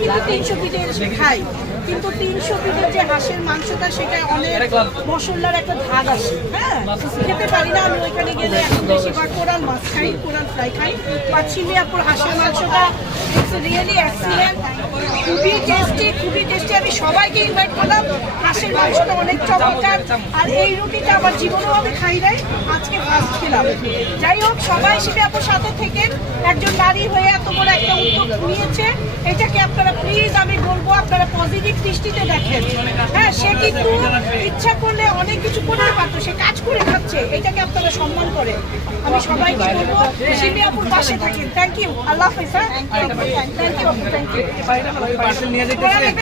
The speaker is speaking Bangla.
কিন্তু তিনশো পিঠের খাই কিন্তু তিনশো পিঠের যে হাঁসের মাংসটা সেটা অনেক মশলার একটা ভাগ আসে হ্যাঁ খেতে পারি না আমি ওইখানে গেলে এখন বেশিরভাগ কোরাল মাছ খাই, কোরাল খাই। আর চিলিয়াপুর হাঁসের মাংসটা ইটস রিয়েলি আমি সবাইকে ইনভাইট করলাম। হাঁসের মাংসটা অনেক চমৎকার। আর এই রুটিটা আমার জীবনেও খাই নাই। আজকে ফার্স্ট যাই হোক, সবাই শিবিয়াপুর সাথে থেকে একজন নারী হয়ে এত একটা উদ্যোগ নিয়েছে। এটাকে আপনারা প্লিজ আমি বলব, আপনারা পজিটিভ দৃষ্টিতে দেখেন। কিন্তু ইচ্ছা করলে অনেক কিছু করতে পারতো, সে কাজ করে খাচ্ছে, এটাকে আপনারা সম্মান করে। আমি সবাইকে বলব শিবিয়াপুর পাশে থাকেন। থ্যাংক ইউ আল্লাহ হাফিজ হ্যাঁ? Thank you thank you